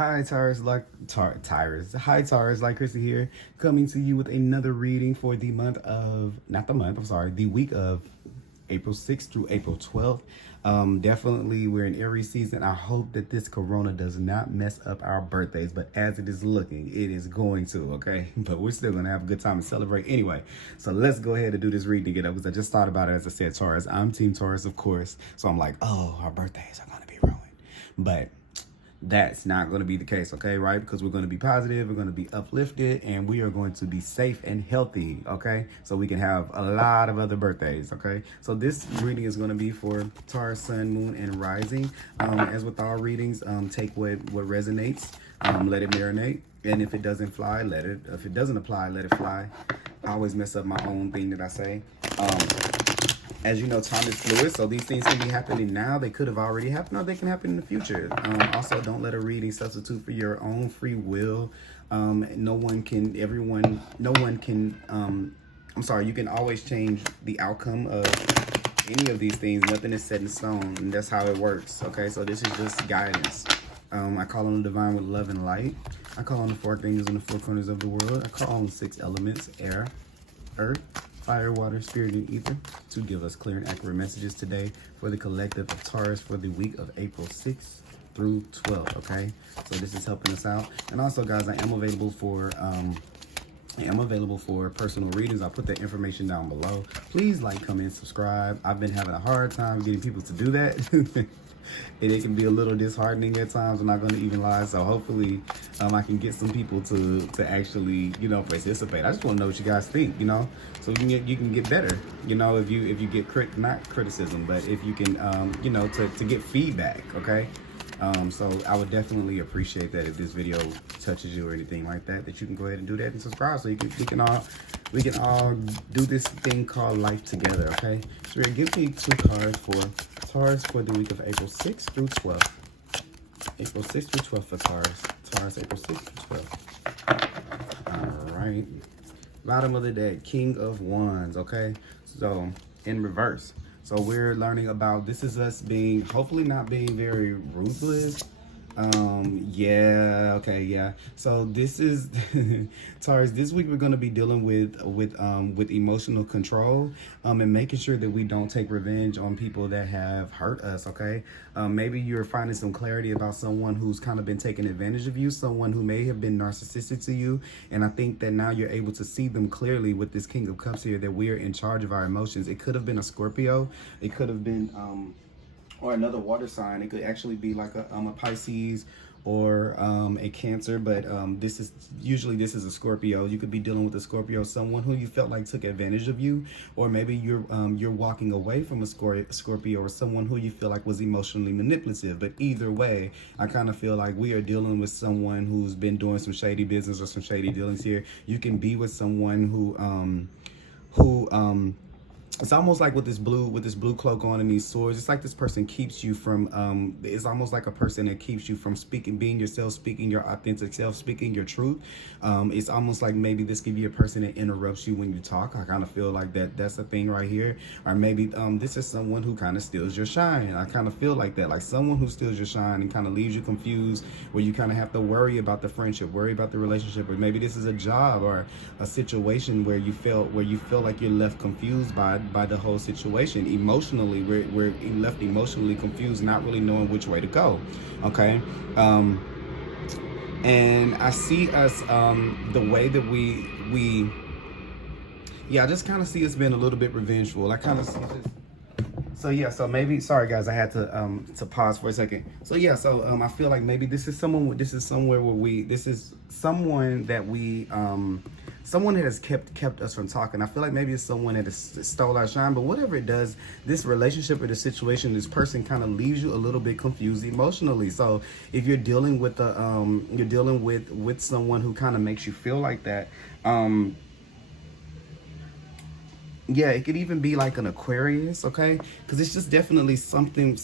Hi, Taurus, Hi, Taurus, Chrissy here, coming to you with another reading for the month of, not the month, I'm sorry, the week of April 6th through April 12th. Definitely, we're in Aries season. I hope that this corona does not mess up our birthdays, but as it is looking, it is going to, okay? But we're still going to have a good time and celebrate anyway. So let's go ahead and do this reading together because I just thought about it as I said, Taurus. I'm Team Taurus, of course. So I'm like, oh, our birthdays are going to be ruined. But that's not going to be the case, okay, right? Because we're going to be positive, we're going to be uplifted, and we are going to be safe and healthy, okay? So we can have a lot of other birthdays, okay? So this reading is going to be for Taurus, Sun, Moon, and Rising. As with all readings, take what resonates, let it marinate, and if it doesn't fly, if it doesn't apply, let it fly. I always mess up my own thing that I say. As you know, time is fluid, so these things can be happening now. They could have already happened, or they can happen in the future. Also, don't let a reading substitute for your own free will. No one can, I'm sorry, you can always change the outcome of any of these things. Nothing is set in stone, and that's how it works, okay? So this is just guidance. I call on the divine with love and light. I call on the four fingers in the four corners of the world. I call on the 6 elements, air, earth, fire, water, spirit, and ether, to give us clear and accurate messages today for the collective of Taurus for the week of April 6th through 12th, okay? So this is helping us out. And also, guys, I am available for personal readings. I'll put that information down below. Please like, comment, subscribe. I've been having a hard time getting people to do that. And it can be a little disheartening at times. I'm not going to even lie. So hopefully I can get some people to actually, participate. I just want to know what you guys think, so you can get better, if you get not criticism, but if you can, to get feedback. Okay. So I would definitely appreciate that if this video touches you or anything like that, that you can go ahead and do that and subscribe so we can all do this thing called life together, okay? So give me 2 cards for Taurus for the week of April 6th through 12th. April 6th through 12th for Taurus. Taurus, April 6th through 12th. All right. Bottom of the deck, King of Wands, okay? So in reverse. So we're learning about, this is us being, hopefully not being very ruthless. So this is Taurus, this week we're going to be dealing with emotional control and making sure that we don't take revenge on people that have hurt us, okay? Maybe you're finding some clarity about someone who's kind of been taking advantage of you, someone who may have been narcissistic to you, and I think that now you're able to see them clearly with this King of Cups here, that we are in charge of our emotions. It could have been a Scorpio, it could have been or another water sign. It could actually be like a Pisces or a Cancer, but this is a Scorpio. You could be dealing with a Scorpio, someone who you felt like took advantage of you, or maybe you're walking away from a Scorpio, or someone who you feel like was emotionally manipulative. But either way, I kind of feel like we are dealing with someone who's been doing some shady business or some shady dealings here. You can be with someone who it's almost like with this blue cloak on and these swords, it's like this person keeps you from, it's almost like a person that keeps you from being yourself, speaking your authentic self, speaking your truth. It's almost like maybe this could be a person that interrupts you when you talk. I kind of feel like that's a thing right here. Or maybe this is someone who kind of steals your shine. I kind of feel like that, like someone who steals your shine and kind of leaves you confused, where you kind of have to worry about the friendship, worry about the relationship, or maybe this is a job or a situation where you feel like you're left confused by the whole situation. Emotionally, we're left emotionally confused, not really knowing which way to go, okay? And I see us, the way that I just kind of see us being a little bit revengeful. I kind of see this. So maybe, sorry guys, I had to pause for a second. I feel like maybe this is someone that has kept us from talking. I feel like maybe it's someone that has stole our shine, but whatever it does, this relationship or this situation, this person kind of leaves you a little bit confused emotionally. So if you're dealing with with someone who kind of makes you feel like that, yeah, it could even be like an Aquarius, okay? Because it's just definitely something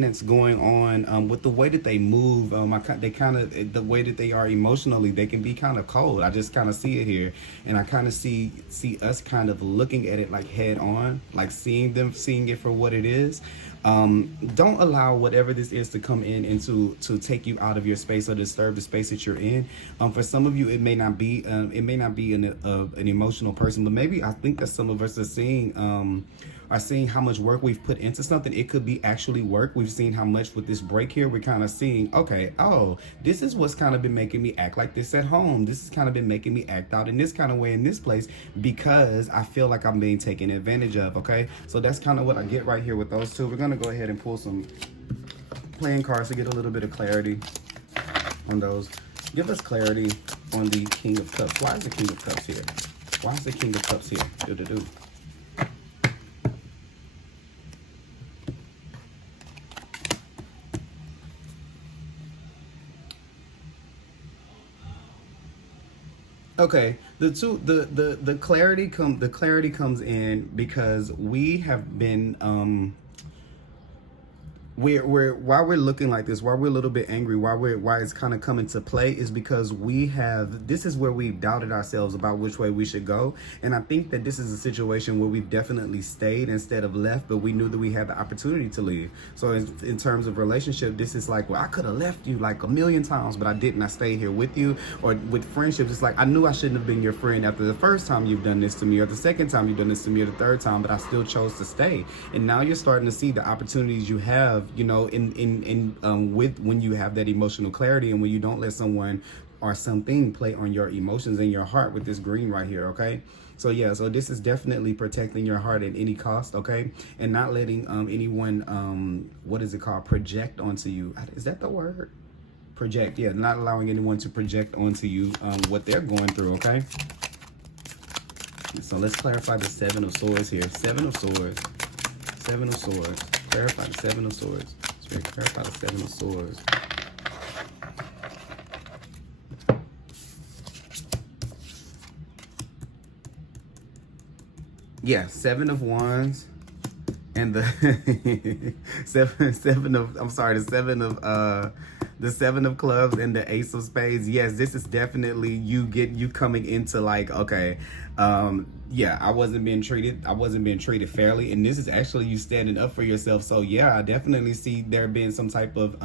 that's going on with the way that they move. The way that they are emotionally, they can be kind of cold. I just kind of see it here, and I kind of see us kind of looking at it like head on, like seeing it for what it is. Don't allow whatever this is to come in and to take you out of your space or disturb the space that you're in. For some of you, it may not be an emotional person, but maybe I think that some of us are seeing how much work we've put into something. It could be actually work. We've seen how much with this break here, we're kind of seeing, okay, oh, this is what's kind of been making me act like this at home. This has kind of been making me act out in this kind of way in this place because I feel like I'm being taken advantage of, okay? So that's kind of what I get right here with those two. We're going to go ahead and pull some playing cards to get a little bit of clarity on those. Give us clarity on the King of Cups. Why is the King of Cups here? Why is the King of Cups here? Do-do-do. Okay, the clarity comes in because we have been we're why we're looking like this, why we're a little bit angry, why it's kind of coming to play is because this is where we've doubted ourselves about which way we should go. And I think that this is a situation where we've definitely stayed instead of left, but we knew that we had the opportunity to leave. So in terms of relationship, this is like, well, I could have left you like a million times, but I didn't. I stayed here with you. Or with friendships, it's like, I knew I shouldn't have been your friend after the first time you've done this to me, or the second time you've done this to me, or the third time, but I still chose to stay. And now you're starting to see the opportunities you have, you know, with when you have that emotional clarity and when you don't let someone or something play on your emotions and your heart with this green right here, okay? So yeah, so this is definitely protecting your heart at any cost, okay? And not letting anyone, what is it called, project onto you. Is that the word? Project, yeah, not allowing anyone to project onto you what they're going through, okay? So let's clarify the Seven of Swords here. Seven of Swords. Seven of Swords. Clarify the Seven of Swords. Spirit, clarify the Seven of Swords. Yeah, Seven of Wands. And the the Seven of Clubs and the Ace of Spades. Yes, this is definitely you coming into like, okay, yeah, I wasn't being treated fairly, and this is actually you standing up for yourself. So yeah, I definitely see there being some type of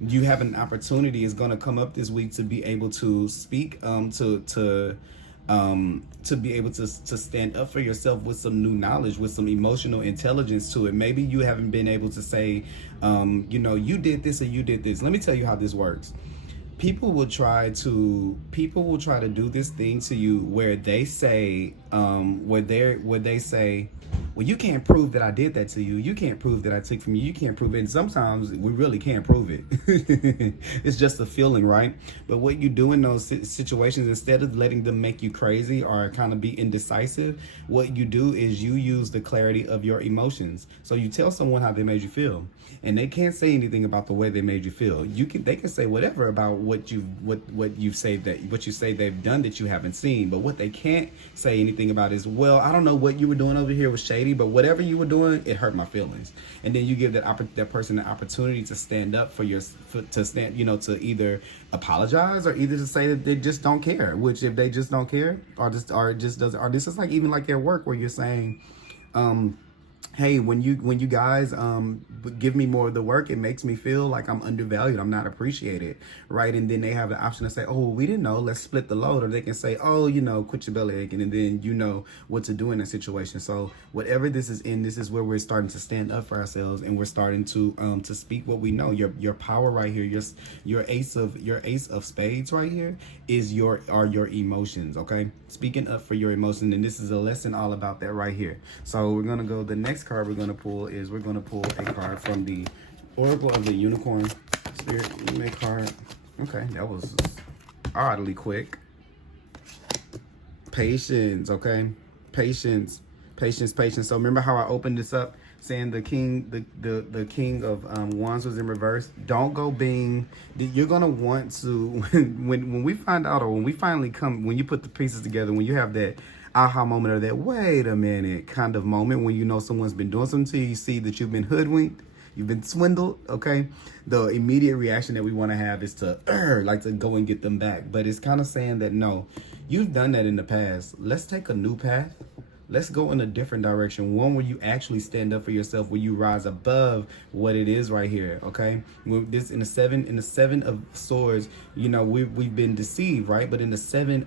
you have an opportunity is going to come up this week to be able to speak to be able to stand up for yourself with some new knowledge, with some emotional intelligence to it. Maybe you haven't been able to say, you know, you did this or you did this. Let me tell you how this works. People will try to do this thing to you where they say, where they say, well, you can't prove that I did that to you. You can't prove that I took from you. You can't prove it. And sometimes we really can't prove it. It's just a feeling, right? But what you do in those situations, instead of letting them make you crazy or kind of be indecisive, what you do is you use the clarity of your emotions. So you tell someone how they made you feel, and they can't say anything about the way they made you feel. They can say whatever about what you say they've done that you haven't seen, but what they can't say anything about is, well, I don't know what you were doing over here was shady, but whatever you were doing, it hurt my feelings. And then you give that person the opportunity to stand up to either apologize or either to say that they just don't care. Which if they just don't care, or this is like even like at work where you're saying, hey, when you guys give me more of the work, it makes me feel like I'm undervalued, I'm not appreciated, right? And then they have the option to say, oh, we didn't know, let's split the load. Or they can say, oh, you know, quit your belly aching, and then you know what to do in that situation. So whatever this is where we're starting to stand up for ourselves, and we're starting to speak what we know. Your power right here, your ace of spades right here is your emotions, okay? Speaking up for your emotions, and this is a lesson all about that right here. So we're gonna go, the next card we're gonna pull a card from the Oracle of the Unicorn. Spirit, you make card. Okay, that was oddly quick. Patience, okay? Patience. So remember how I opened this up saying the king of wands was in reverse? Don't go being, you're gonna want to when we find out, or when we finally come, when you put the pieces together, when you have that aha moment, or that wait a minute kind of moment, when you know someone's been doing something to you, you see that you've been hoodwinked, you've been swindled, okay? The immediate reaction that we want to have is to like to go and get them back. But it's kind of saying that, no, you've done that in the past. Let's take a new path. Let's go in a different direction. One where you actually stand up for yourself, where you rise above what it is right here. Okay. This in the seven of swords, you know, we've been deceived, right? But in the seven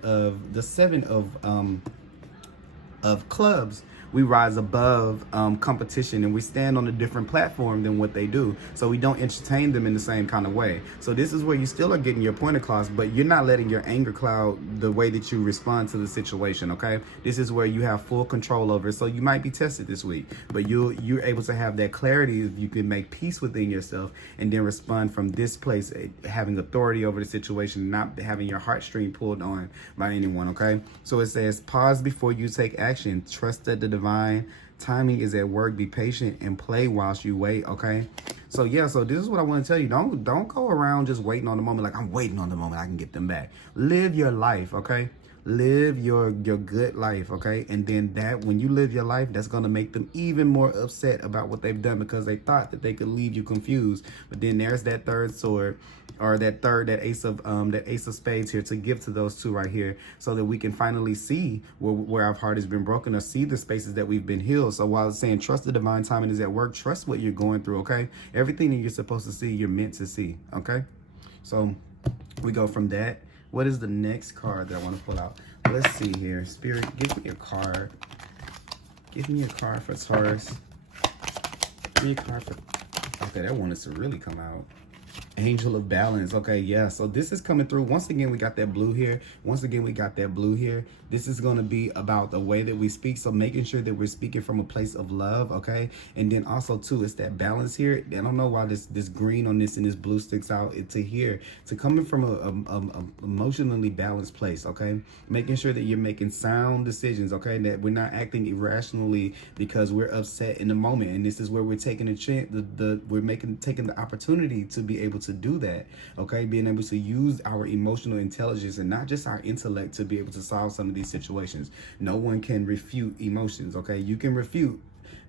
of clubs, we rise above competition, and we stand on a different platform than what they do. So we don't entertain them in the same kind of way. So this is where you still are getting your point across, but you're not letting your anger cloud the way that you respond to the situation, okay? This is where you have full control over it. So you might be tested this week, but you're able to have that clarity. You can make peace within yourself and then respond from this place, having authority over the situation, not having your heartstring pulled on by anyone, okay? So it says, pause before you take action. Trust that the divine timing is at work. Be patient and play whilst you wait. Okay. So yeah, so this is what I want to tell you. Don't go around just waiting on the moment. Like, I'm waiting on the moment I can get them back. Live your life. Okay. Live your good life. Okay. And then that when you live your life, that's going to make them even more upset about what they've done, because they thought that they could leave you confused. But then there's that third sword, or that ace of spades here, to give to those two right here, so that we can finally see where our heart has been broken, or see the spaces that we've been healed. So while it's saying trust the divine timing is at work, trust what you're going through. Okay. Everything that you're supposed to see, you're meant to see. Okay. So we go from that. What is the next card that I want to pull out? Let's see here. Spirit, give me a card. Give me a card for Taurus. Give me a card for... Okay, that one is to really come out. Angel of balance. Okay, yeah, so this is coming through. Once again, we got that blue here. Once again, we got that blue here. This is going to be about the way that we speak, so making sure that we're speaking from a place of love. Okay, and then also too, it's that balance here. I don't know why this green on this and this blue sticks out. To here, to coming from a emotionally balanced place. Okay, making sure that you're making sound decisions. Okay, that we're not acting irrationally because we're upset in the moment. And this is where we're taking a chance. Taking the opportunity to be able to do that. Okay, being able to use our emotional intelligence and not just our intellect to be able to solve some of these situations. No one can refute emotions. Okay, you can refute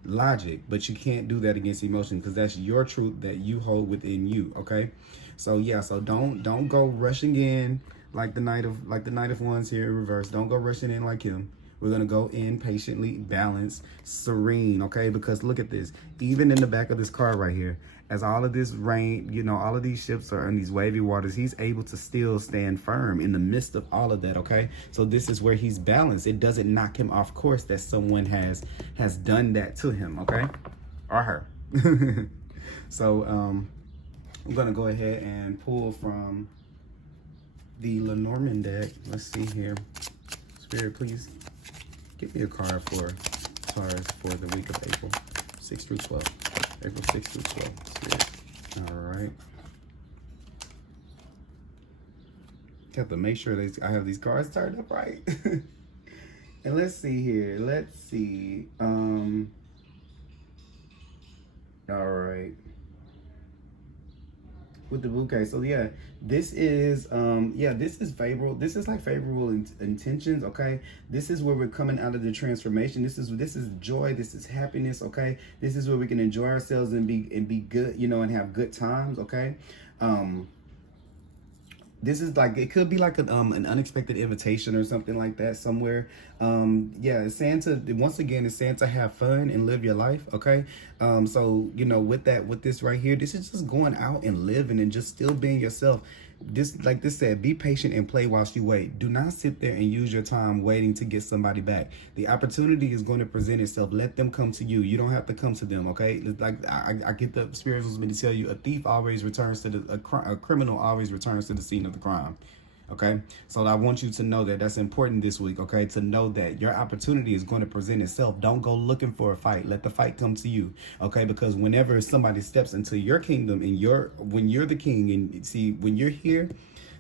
logic, but you can't do that against emotion, because that's your truth that you hold within you. Okay, so yeah, so don't go rushing in like the Knight of Wands here in reverse. Don't go rushing in like him. We're going to go in patiently, balanced, serene, okay? Because look at this. Even in the back of this card right here, as all of this rain, you know, all of these ships are in these wavy waters, he's able to still stand firm in the midst of all of that, okay? So this is where he's balanced. It doesn't knock him off course that someone has done that to him, okay? Or her. So I'm going to go ahead and pull from the Lenormand deck. Let's see here. Spirit, please. Give me a card for Taurus for the week of April 6 through 12. April 6 through 12. Spirit. All right. Have to make sure that I have these cards turned up right. And let's see here. Let's see. All right. With the bouquet. So yeah, this is this is favorable. This is like favorable intentions. Okay, this is where we're coming out of the transformation. This is joy. This is happiness. Okay, this is where we can enjoy ourselves and be good, you know, and have good times. Okay. This is like, it could be like an unexpected invitation or something like that somewhere. Yeah, Santa, once again, it's Santa, have fun and live your life, okay? So, you know, with this right here, this is just going out and living and just still being yourself. This, like this said, be patient and play whilst you wait. Do not sit there and use your time waiting to get somebody back. The opportunity is going to present itself. Let them come to you. You don't have to come to them, okay? Like I get the spirituals me to tell you, a thief always returns to a criminal always returns to the scene of the crime. Okay, so I want you to know that that's important this week, okay, to know that your opportunity is going to present itself. Don't go looking for a fight. Let the fight come to you, okay, because whenever somebody steps into your kingdom and when you're the king, and see, when you're here,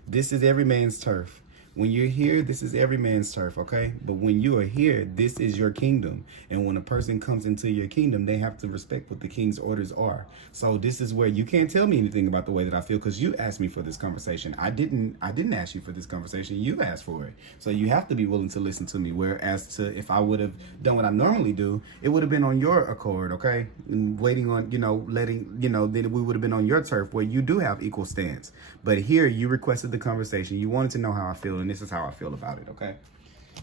this is every man's turf. When you're here, this is every man's turf, okay? But when you are here, this is your kingdom. And when a person comes into your kingdom, they have to respect what the king's orders are. So this is where you can't tell me anything about the way that I feel, because you asked me for this conversation. I didn't ask you for this conversation. You asked for it. So you have to be willing to listen to me. Whereas if I would have done what I normally do, it would have been on your accord, okay? And waiting on, you know, then we would have been on your turf where you do have equal stance. But here you requested the conversation. You wanted to know how I feel, and this is how I feel about it, okay?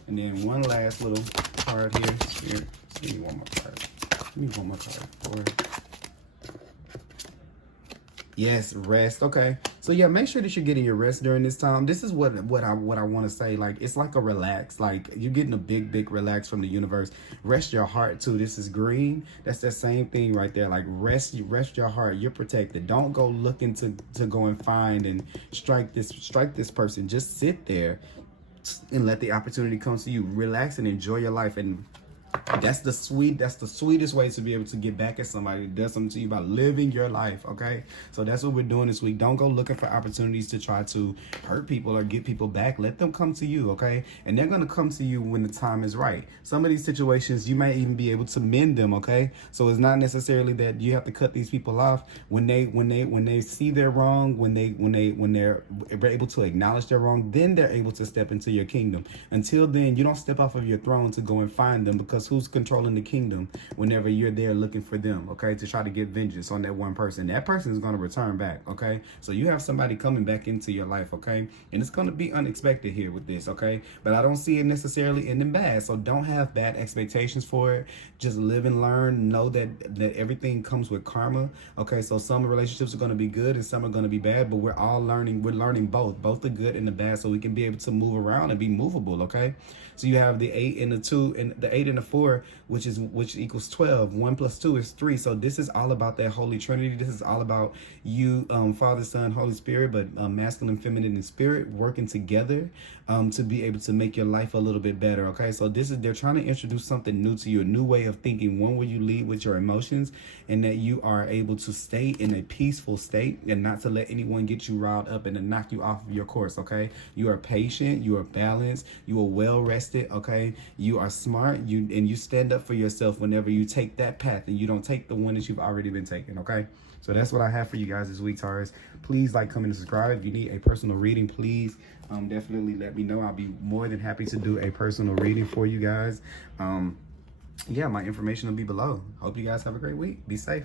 And then one last little card here. Here, give me one more card. Give me one more card. Four. Yes, rest. Okay. So yeah, make sure that you're getting your rest during this time. This is what I want to say. Like, it's like a relax. Like, you're getting a big relax from the universe. Rest your heart too. This is green. That's the same thing right there. Like, rest your heart. You're protected. Don't go looking to go and find and strike this person. Just sit there and let the opportunity come to you. Relax and enjoy your life. And that's the sweetest way to be able to get back at somebody that does something to you, by living your life. Okay, so that's what we're doing this week. Don't go looking for opportunities to try to hurt people or get people back. Let them come to you. Okay, and they're going to come to you when the time is right. Some of these situations you might even be able to mend them. Okay, so it's not necessarily that you have to cut these people off. When they see they're wrong, when they're able to acknowledge they're wrong, then they're able to step into your kingdom. Until then, you don't step off of your throne to go and find them, because who's controlling the kingdom whenever you're there looking for them, okay, to try to get vengeance on that one person? That person is going to return back, okay? So you have somebody coming back into your life, okay? And it's going to be unexpected here with this, okay? But I don't see it necessarily ending bad, so don't have bad expectations for it. Just live and learn. Know that everything comes with karma, okay? So some relationships are going to be good and some are going to be bad, but we're all learning. We're learning both the good and the bad, so we can be able to move around and be movable, okay? So you have the 8 and the 2 and the 8 and the 4, which equals 12. 1 plus 2 is 3. So this is all about that Holy Trinity. This is all about you, Father, Son, Holy Spirit, but masculine, feminine, and spirit working together to be able to make your life a little bit better. Okay, so they're trying to introduce something new to you, a new way of thinking, one where you lead with your emotions, and that you are able to stay in a peaceful state and not to let anyone get you riled up and to knock you off of your course. Okay, you are patient, you are balanced, you are well rested. Okay, you are smart, you stand up for yourself whenever you take that path and you don't take the one that you've already been taking. Okay, so that's what I have for you guys this week, Taurus. Please like, comment, and subscribe. If you need a personal reading, please definitely let me know. I'll be more than happy to do a personal reading for you guys. Yeah, my information will be below. Hope you guys have a great week. Be safe.